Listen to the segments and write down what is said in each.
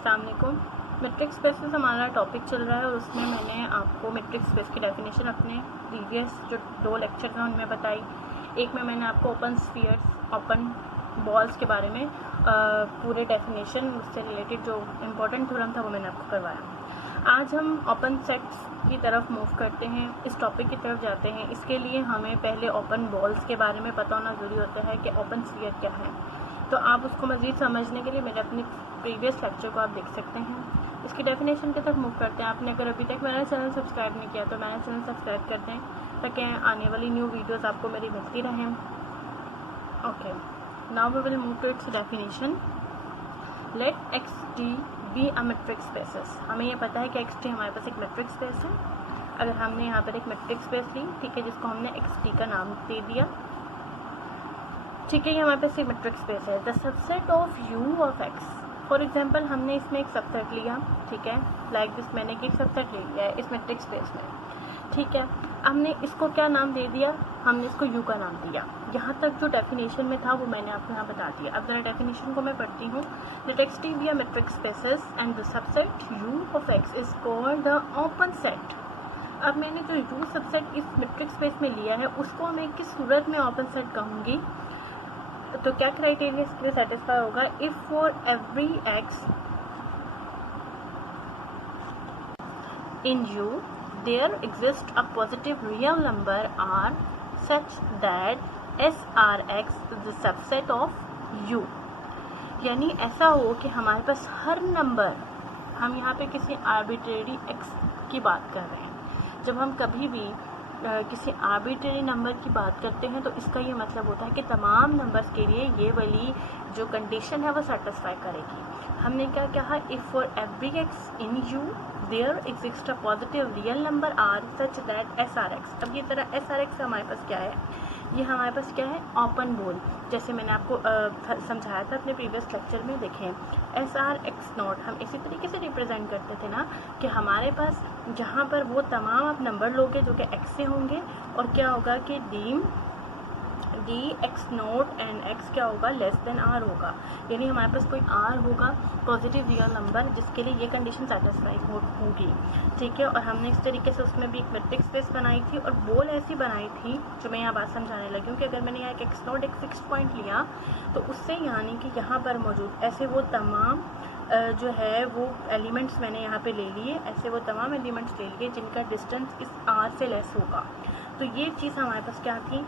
अस्सलाम वालेकुम। Matrix spaces हमारा टॉपिक चल रहा है और उसमें मैंने आपको मैट्रिक्स स्पेस की डेफिनेशन अपने प्रीवियस जो 2 लेक्चर थे उनमें बताई। एक में मैंने आपको ओपन स्फीयर्स, ओपन बॉल्स के बारे में पूरे डेफिनेशन उससे रिलेटेड जो इम्पोर्टेंट थ्योरम था वो मैंने आपको करवाया। आज हम ओपन सेट्स की तरफ मूव करते हैं, इस टॉपिक की तरफ जाते हैं। इसके लिए हमें पहले ओपन बॉल्स के बारे में पता होना ज़रूरी होता है कि ओपन स्फीयर क्या है। तो आप उसको मज़ीद समझने के लिए मेरे अपने प्रीवियस लेक्चर को आप देख सकते हैं। इसकी डेफिनेशन की तरफ मूव करते हैं। आपने अगर अभी तक मेरा चैनल सब्सक्राइब नहीं किया तो मेरा चैनल सब्सक्राइब कर दें ताकि आने वाली न्यू वीडियोस आपको मेरी मिलती रहें। Okay, now we will move to its definition. Let x t be a matrix spaces. हमें ये पता है कि एक्स टी हमारे पास एक मैट्रिक्स स्पेस है। अगर हमने यहाँ पर एक मैट्रिक्स स्पेस ली, ठीक है, जिसको हमने एक्स टी का नाम दे दिया, ठीक है, ये हमारे पास एक मैट्रिक्स स्पेस है। The subset of you of x, for example हमने इसमें एक सबसेट लिया, ठीक है, लाइक दिस, मैंने एक सबसेट ले लिया है इस मैट्रिक्स स्पेस में, ठीक है। हमने इसको क्या नाम दे दिया? हमने इसको यू का नाम दिया। यहाँ तक जो डेफिनेशन में था वो मैंने आपको यहाँ बता दिया। अब जरा डेफिनेशन को मैं पढ़ती हूँ। Let x t be a matrix spaces and the subset u of x is called the open set. अब मैंने जो यू सबसेट इस मैट्रिक्स स्पेस में लिया है उसको मैं किस सूरत में ओपन सेट कहूँगी? तो क्या क्राइटेरिया इसके लिए सेटिस्फाई होगा? If for every x in u there exist a positive real number r such that s r x is the subset of u. यानी ऐसा हो कि हमारे पास हर नंबर, हम यहाँ पे किसी आर्बिट्रेरी एक्स की बात कर रहे हैं। जब हम कभी भी किसी आर्बिट्रेरी नंबर की बात करते हैं तो इसका ये मतलब होता है कि तमाम नंबर्स के लिए ये वाली जो कंडीशन है वो सेटिस्फाई करेगी। हमने क्या कहा? If for every x in u there exist a positive real number r such that s r x. अब ये तरह एस आर एक्स हमारे पास क्या है? ये हमारे पास क्या है? Open ball. जैसे मैंने आपको समझाया था अपने प्रीवियस लेक्चर में। देखें, एस आर एक्स नॉट हम इसी तरीके से रिप्रेजेंट करते थे ना कि हमारे पास जहाँ पर वो तमाम आप नंबर लोगे जो कि एक्स से होंगे और क्या होगा कि D x note and x क्या होगा? लेस देन आर होगा। यानी हमारे पास कोई आर होगा, पॉजिटिव रियल नंबर, जिसके लिए ये कंडीशन सेटिस्फाई होगी, ठीक है। और हमने इस तरीके से उसमें भी एक मैट्रिक्स स्पेस बनाई थी और बॉल ऐसी बनाई थी जो मैं यहाँ बात समझाने लगी हूँ कि अगर मैंने यहाँ एक एक्स नोट एक फिक्स पॉइंट लिया तो उससे यानी कि यहाँ पर मौजूद ऐसे वो तमाम जो है वो एलिमेंट्स मैंने यहाँ पे ले लिए, ऐसे वो तमाम एलिमेंट्स ले लिए जिनका डिस्टेंस इस आर से लेस होगा। तो ये चीज़ हमारे पास क्या थी?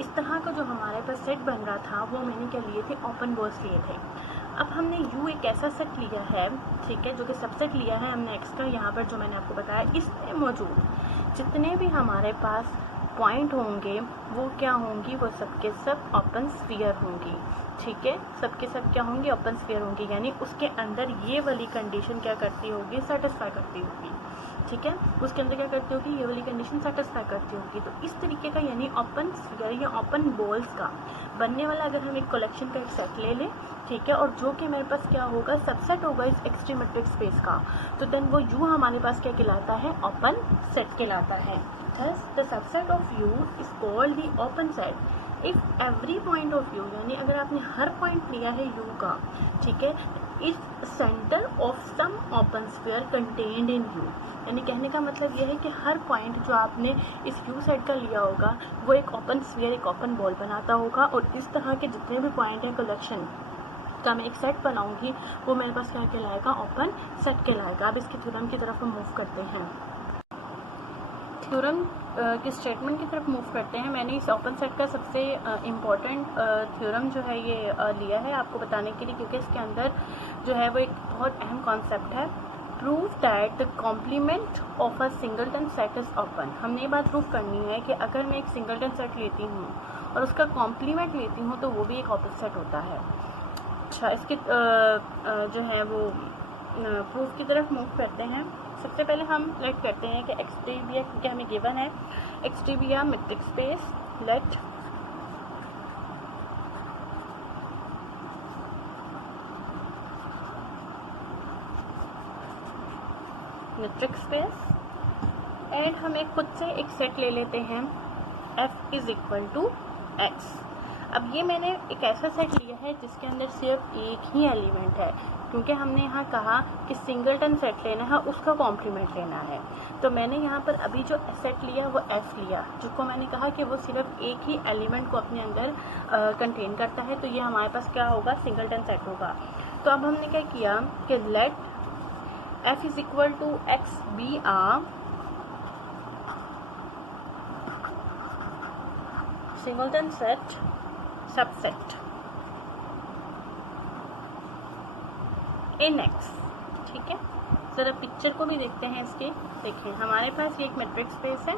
इस तरह का जो हमारे पास सेट बन रहा था वो मैंने क्या लिए थे? ओपन बॉल्स लिए थे। अब हमने यू एक ऐसा सेट लिया है, ठीक है, जो कि सबसेट लिया है हमने एक्स का। यहाँ पर जो मैंने आपको बताया, इसमें मौजूद जितने भी हमारे पास पॉइंट होंगे वो क्या होंगी? वो सबके सब ओपन स्फीयर होंगी, ठीक है। सबके सब क्या होंगे? ओपन स्फीयर होंगी। यानी उसके अंदर ये वाली कंडीशन क्या करती होगी? सेटिस्फाई करती होगी, ठीक है। उसके अंदर क्या करती होगी? ये वाली कंडीशन सेटिस्फाई करती होगी। तो इस तरीके का यानी ओपन स्फीयर या ओपन बॉल्स का बनने वाला अगर हम एक कलेक्शन का एक सेट ले लें, ठीक है, और जो कि मेरे पास क्या होगा? सबसेट होगा इस एक्सट्री मैट्रिक्स स्पेस का, तो देन वो यू हमारे पास क्या कहलाता है? ओपन सेट कहलाता है। Thus, the subset of U is called the open set. If every point of U, यानी अगर आपने हर पॉइंट लिया है U का, ठीक है, इस centre of some open sphere contained in U, यानी कहने का मतलब यह है कि हर पॉइंट जो आपने इस U सेट का लिया होगा वो एक ओपन स्फीयर, एक ओपन बॉल बनाता होगा। और इस तरह के जितने भी पॉइंट हैं कलेक्शन का मैं एक सेट बनाऊंगी वो मेरे पास क्या कहलाएगा? ओपन सेट कहलाएगा। अब इसके थ्योरम की तरफ हम मूव करते हैं। थ्योरम के स्टेटमेंट की तरफ मूव करते हैं। मैंने इस ओपन सेट का सबसे इम्पॉर्टेंट थ्योरम जो है ये लिया है आपको बताने के लिए, क्योंकि इसके अंदर जो है वो एक बहुत अहम कॉन्सेप्ट है। Prove that the complement of a singleton set is open. हमने ये बात प्रूव करनी है कि अगर मैं एक सिंगलटन सेट लेती हूँ और उसका कॉम्प्लीमेंट लेती हूँ तो वो भी एक ओपन सेट होता है। अच्छा, इसके जो है वो प्रूफ की तरफ मूव करते हैं। सबसे पहले हम लेट करते हैं कि एक्स टी बी क्योंकि हमें गिवन है x t be matrix space. Let matrix space and हम एक खुद से एक सेट ले लेते हैं f is equal to x. अब ये मैंने एक ऐसा सेट लिया है जिसके अंदर सिर्फ एक ही एलिमेंट है, क्योंकि हमने यहाँ कहा कि सिंगलटन सेट लेना है, उसका कॉम्प्लीमेंट लेना है। तो मैंने यहाँ पर अभी जो सेट लिया वो एफ लिया, जिसको मैंने कहा कि वो सिर्फ एक ही एलिमेंट को अपने अंदर कंटेन करता है। तो ये हमारे पास क्या होगा, सिंगलटन सेट होगा। तो अब हमने क्या किया कि let f is equal to x be a singleton set subset in x. ठीक है, जरा पिक्चर को भी देखते हैं इसके। देखें, हमारे पास ये एक मैट्रिक्स स्पेस है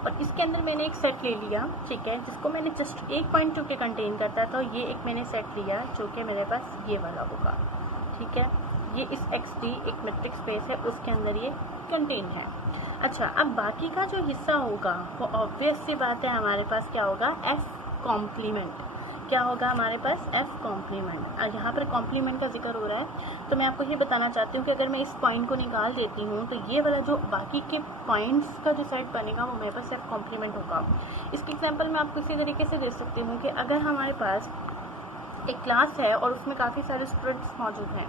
और इसके अंदर मैंने एक सेट ले लिया, ठीक है, जिसको मैंने जस्ट एक पॉइंट जो के कंटेन करता था। ये एक मैंने सेट लिया जो कि मेरे पास ये वाला होगा। ठीक है, ये इस एक्स डी एक मैट्रिक्स स्पेस है, उसके अंदर ये कंटेन है। अच्छा, अब बाकी का जो हिस्सा होगा वो ऑब्वियस सी बात है, हमारे पास क्या होगा, एफ कॉम्प्लीमेंट। क्या होगा हमारे पास, एफ कॉम्प्लीमेंट। और यहाँ पर कॉम्प्लीमेंट का जिक्र हो रहा है तो मैं आपको ये बताना चाहती हूँ कि अगर मैं इस पॉइंट को निकाल देती हूँ तो ये वाला जो बाकी के पॉइंट्स का जो सेट बनेगा वो मेरे पास एफ कॉम्प्लीमेंट होगा। इसकी एग्जांपल मैं आपको इसी तरीके से दे सकती हूँ कि अगर हमारे पास एक क्लास है और उसमें काफ़ी सारे स्टूडेंट्स मौजूद हैं,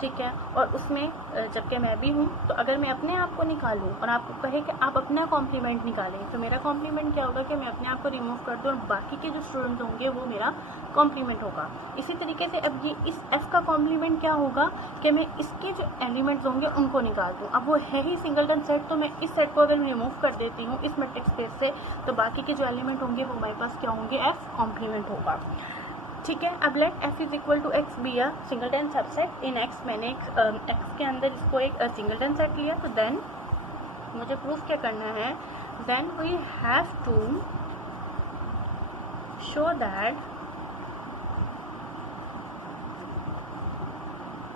ठीक है, और उसमें जबकि मैं भी हूँ, तो अगर मैं अपने आप को निकालूँ और आपको कहे कि आप अपना कॉम्प्लीमेंट निकालें, तो मेरा कॉम्प्लीमेंट क्या होगा कि मैं अपने आप को रिमूव कर दूँ और बाकी के जो स्टूडेंट होंगे वो मेरा कॉम्प्लीमेंट होगा। इसी तरीके से अब ये इस एफ का कॉम्प्लीमेंट क्या होगा कि मैं इसके जो एलिमेंट्स होंगे उनको निकाल दूँ। अब वो है ही सिंगलटन सेट, तो मैं इस सेट को अगर रिमूव कर देती हूँ इस मैट्रिक्स स्पेस से, तो बाकी के जो एलिमेंट होंगे वो हमारे पास क्या होंगे, एफ कॉम्प्लीमेंट होगा। ठीक है, अब let f is equal to x be a singleton subset in x। मैंने x के अंदर इसको एक सिंगलटन सेट लिया, तो देन मुझे प्रूफ क्या करना है, then we have to show that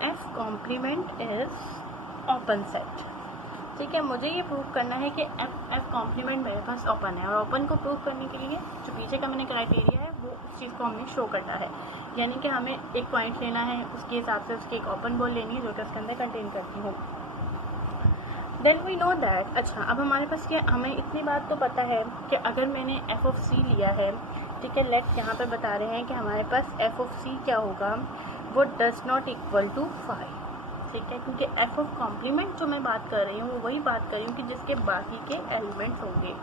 f complement is open set. ठीक है, मुझे ये प्रूफ करना है कि f कॉम्प्लीमेंट मेरे पास ओपन है, और ओपन को प्रूफ करने के लिए जो पीछे का मैंने क्राइटेरिया है वो उस चीज़ को हमें शो करना है। यानी कि हमें एक पॉइंट लेना है, उसके हिसाब से उसकी एक ओपन बॉल लेनी है जो कि उसके अंदर कंटेन करती हूँ। देन वी नो दैट, अच्छा अब हमारे पास क्या, हमें इतनी बात तो पता है कि अगर मैंने एफ ऑफ सी लिया है, ठीक है, लेट यहाँ पर बता रहे हैं कि हमारे पास एफ ऑफ सी क्या होगा, वो डज नॉट इक्वल टू 5। ठीक है, क्योंकि एफ ऑफ कॉम्प्लीमेंट जो मैं बात कर रही हूँ वो वही बात कर रही हूँ कि जिसके बाकी के एलिमेंट्स होंगे।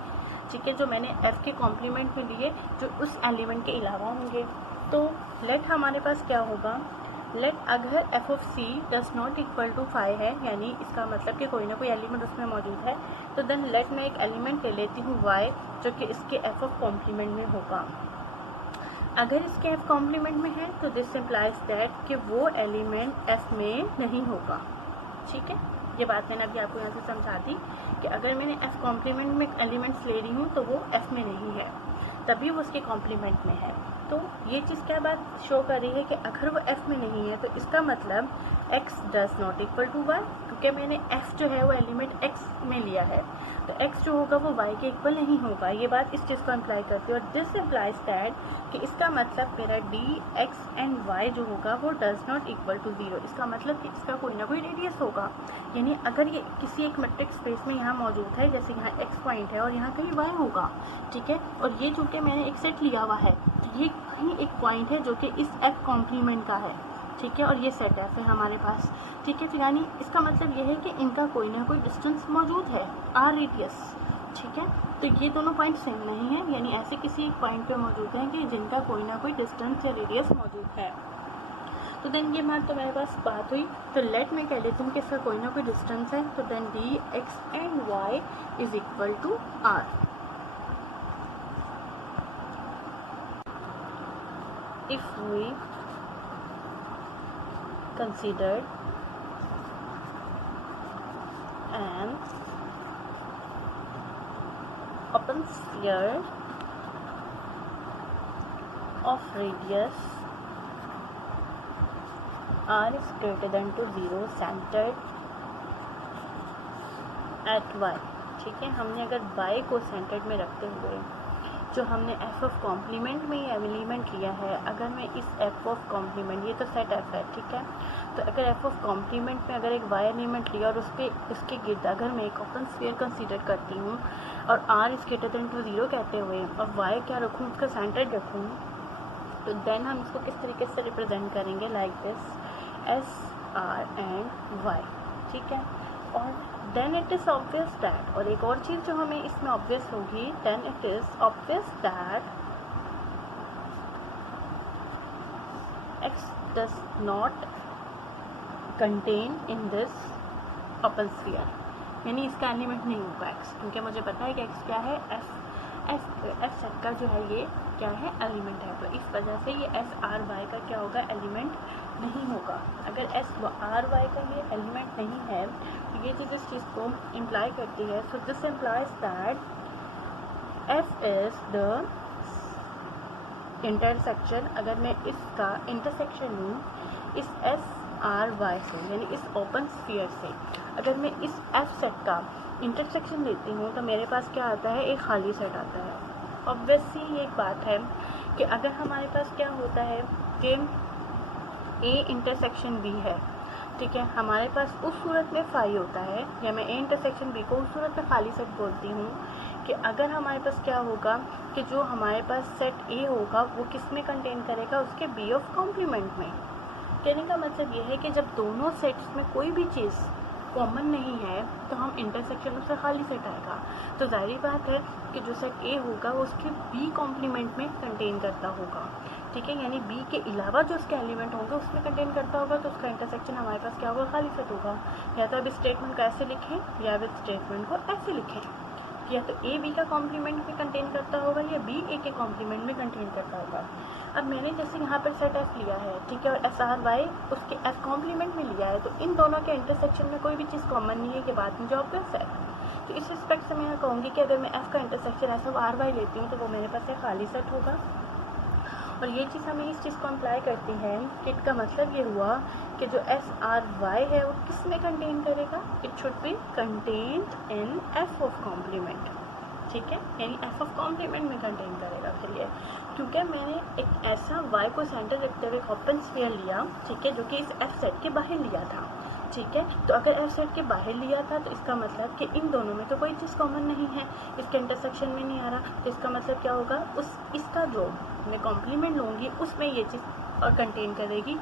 ठीक है, जो मैंने एफ के कॉम्प्लीमेंट में लिए जो उस एलिमेंट के अलावा होंगे। तो लेट हमारे पास क्या होगा, लेट अगर f of c does not equal to 5 है, यानी इसका मतलब कि कोई ना कोई एलिमेंट उसमें मौजूद है, तो देन लेट मैं एक एलिमेंट ले लेती हूँ वाई जो कि इसके एफ ऑफ कॉम्प्लीमेंट में होगा। अगर इसके एफ कॉम्प्लीमेंट में है तो दिस इम्प्लाइज दैट कि वो एलिमेंट एफ में नहीं होगा। ठीक है, ये बात मैंने अभी आपको यहाँ से समझा दी कि अगर मैंने एफ कॉम्प्लीमेंट में एलिमेंट्स ले रही हूँ तो वो एफ में नहीं है, तभी वो उसके कॉम्प्लीमेंट में है। तो ये चीज़ क्या बात शो कर रही है कि अगर वो एफ में नहीं है तो इसका मतलब x does not equal to y, क्योंकि मैंने एफ जो है वो एलिमेंट एक्स में लिया है, तो एक्स जो होगा वो वाई के इक्वल नहीं होगा। ये बात इस चीज़ को इम्प्लाई करती है, और दिस इम्प्लाइज दैट कि इसका मतलब मेरा डी एक्स एंड वाई जो होगा वो डज नॉट इक्वल टू 0। इसका मतलब कि इसका कोई ना कोई रेडियस होगा। यानी अगर ये किसी एक मैट्रिक्स स्पेस में यहाँ मौजूद है, जैसे यहाँ एक्स पॉइंट है और यहाँ कहीं वाई होगा, ठीक है, और ये चूँकि मैंने एक सेट लिया हुआ है तो ये कहीं एक पॉइंट है जो कि इस एफ कॉम्प्लीमेंट का है। ठीक है, और ये सेट एफ है हमारे पास। ठीक है, तो यानी इसका मतलब ये है कि इनका कोई ना कोई डिस्टेंस मौजूद है, आर रेडियस। ठीक है, तो ये दोनों पॉइंट सेम नहीं है, यानी ऐसे किसी एक पॉइंट पे मौजूद हैं कि जिनका कोई ना कोई डिस्टेंस या रेडियस मौजूद है। तो देन ये बात तो मेरे पास बात हुई, तो लेट मैं कह लेती हूँ कि इसका कोई ना कोई डिस्टेंस है, तो then d x and y is equal to r. If we considered an open sphere of radius r is greater than to 0 centered at y। ठीक है, हमने अगर y को सेंटर्ड में रखते हुए जो हमने एफ ऑफ कॉम्प्लीमेंट में ये एलिमेंट लिया है, अगर मैं इस एफ ऑफ कॉम्प्लीमेंट, ये तो सेट एफ है, ठीक है, तो अगर एफ ऑफ कॉम्प्लीमेंट में अगर एक वाई एलिमेंट लिया और उस पर इसके गिर्द अगर मैं एक ओपन स्फीयर कंसीडर करती हूँ और r is greater than to 0 कहते हुए और वाई क्या रखूँ, उसका सेंटर रखूँ, तो देन हम इसको किस तरीके से रिप्रेजेंट करेंगे, like this, s r and y, ठीक है। और then it is obvious that, और एक और चीज़ जो हमें इसमें ऑब्वियस होगी, then it is obvious that x does not contain in this open sphere, यानी इसका एलिमेंट नहीं होगा x, क्योंकि मुझे पता है कि x क्या है, f सेट का जो है ये क्या है, एलिमेंट है, तो इस वजह से ये एस आर वाई का क्या होगा, एलिमेंट नहीं होगा। अगर एस आर वाई का ये एलिमेंट नहीं है तो ये चीज़ इस चीज़ को इम्प्लाई करती है, so this implies that F is the intersection, अगर मैं इसका इंटरसेक्शन लूँ इस एस आर वाई से, यानी इस ओपन स्फीयर से, अगर मैं इस एफ सेट का इंटरसेक्शन लेती हूँ तो मेरे पास क्या आता है, एक खाली सेट आता है। ऑब्वियसली ये एक बात है कि अगर हमारे पास क्या होता है कि ए इंटरसेक्शन बी है, ठीक है, हमारे पास उस सूरत में फाई होता है, या मैं ए इंटरसेक्शन बी को उस सूरत में खाली सेट बोलती हूँ कि अगर हमारे पास क्या होगा कि जो हमारे पास सेट ए होगा वो किस में कंटेन करेगा, उसके बी ऑफ कॉम्प्लीमेंट में। कहने का मतलब ये है कि जब दोनों सेट्स में कोई भी चीज़ कॉमन नहीं है तो हम इंटरसेक्शन उससे खाली सेट आएगा, तो जाहिर बात है कि जो सेट ए होगा वो उसके बी कॉम्प्लीमेंट में कंटेन करता होगा, ठीक है, यानी बी के अलावा जो उसके एलिमेंट होंगे उसमें कंटेन करता होगा, तो उसका इंटरसेक्शन हमारे पास क्या होगा, खाली सेट होगा। या तो अब इस स्टेटमेंट को ऐसे लिखें या अब इस स्टेटमेंट को ऐसे लिखें, या तो ए बी का कॉम्प्लीमेंट में कंटेन करता होगा या बी ए के कॉम्प्लीमेंट में कंटेन करता होगा। अब मैंने जैसे यहाँ पर सेट एफ लिया है, ठीक है, और एस आर वाई उसके एफ कॉम्प्लीमेंट में लिया है, तो इन दोनों के इंटरसेक्शन में कोई भी चीज़ कॉमन नहीं है, ये बात मुझे ऑब्वियस है। तो इस रिस्पेक्ट से मैं कहूँगी कि अगर मैं एफ का इंटरसेक्शन एस आर वाई लेती हूँ तो वो मेरे पास एक खाली सेट होगा, और ये चीज़ हमें इस चीज़ को अप्लाई करती है कि इसका मतलब ये हुआ कि जो एस आर वाई है वो किस में कंटेन करेगा, it should be contained in f of complement, ठीक है, यानी एफ ऑफ कॉम्प्लीमेंट में कंटेन करेगा। फिर ये क्योंकि मैंने एक ऐसा वाई को सेंटर रखते हुए ओपन स्फीयर लिया, ठीक है, जो कि इस एफ सेट के बाहर लिया था, ठीक है, तो अगर एफ सेट के बाहर लिया था तो इसका मतलब कि इन दोनों में तो कोई चीज़ कॉमन नहीं है, इसके इंटरसेक्शन में नहीं आ रहा, तो इसका मतलब क्या होगा, उस इसका जो मैं कॉम्प्लीमेंट लूँगी उसमें ये चीज़ और कंटेन करेगी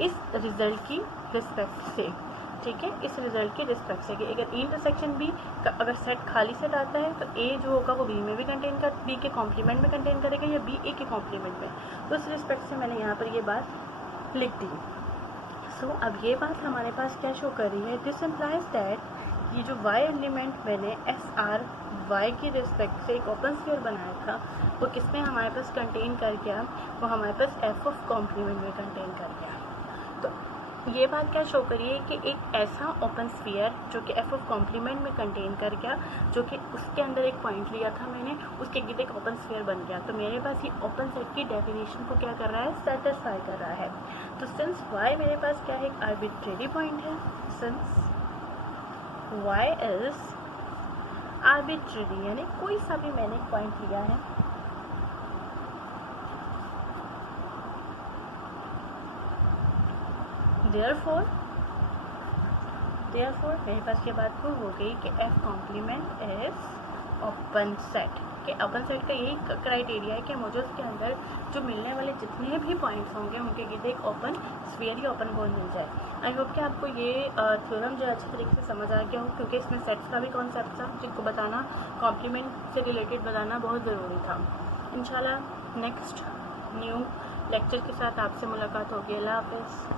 इस रिज़ल्ट की रिस्पेक्ट से, ठीक है, इस रिज़ल्ट के रिस्पेक्ट से कि अगर ए इंटरसेक्शन बी का अगर सेट खाली सेट आता है तो ए जो होगा वो बी में भी कंटेन कर, बी के कॉम्प्लीमेंट में कंटेन करेगा या बी ए के कॉम्प्लीमेंट में, तो इस रिस्पेक्ट से मैंने यहाँ पर ये बात लिख दी। सो अब ये बात हमारे पास क्या शो कर रही है, दिस इम्प्लाइज दैट ये जो वाई एलिमेंट मैंने एस आर वाई की रिस्पेक्ट से एक ओपन स्फीयर बनाया था वो किसमें हमारे पास कंटेन कर गया, वो हमारे पास एफ ऑफ कॉम्प्लीमेंट में कंटेन कर गया। तो ये बात क्या शो करी है कि एक ऐसा ओपन स्फीयर जो कि एफ ऑफ कॉम्प्लीमेंट में कंटेन कर गया, जो कि उसके अंदर एक पॉइंट लिया था मैंने, उसके गिर्द एक ओपन स्फीयर बन गया, तो मेरे पास ये ओपन सेट की डेफिनेशन को क्या कर रहा है, सेटिस्फाई कर रहा है। तो सिंस वाई मेरे पास क्या है, एक आर्बिट्रेरी पॉइंट है, सिंस वाई इज आर्बिट्रेरी यानी कोई सा भी मैंने एक पॉइंट लिया है, therefore मेरे पास ये बात प्रूव हो गई कि f complement is open set, कि ओपन सेट का यही क्राइटेरिया है कि मुझे उसके अंदर जो मिलने वाले जितने भी पॉइंट्स होंगे उनके गिर्द एक ओपन स्फीयर या ओपन गोल मिल जाए। आई होप कि आपको ये थ्योरम जो अच्छे तरीके से समझ आ गया हो, क्योंकि इसमें सेट्स का भी कॉन्सेप्ट था जिनको बताना, कॉम्प्लीमेंट से रिलेटेड बताना बहुत ज़रूरी था। इंशाल्लाह नेक्स्ट न्यू लेक्चर के साथ आपसे मुलाकात होगी। अल्लाह हाफ़िज़।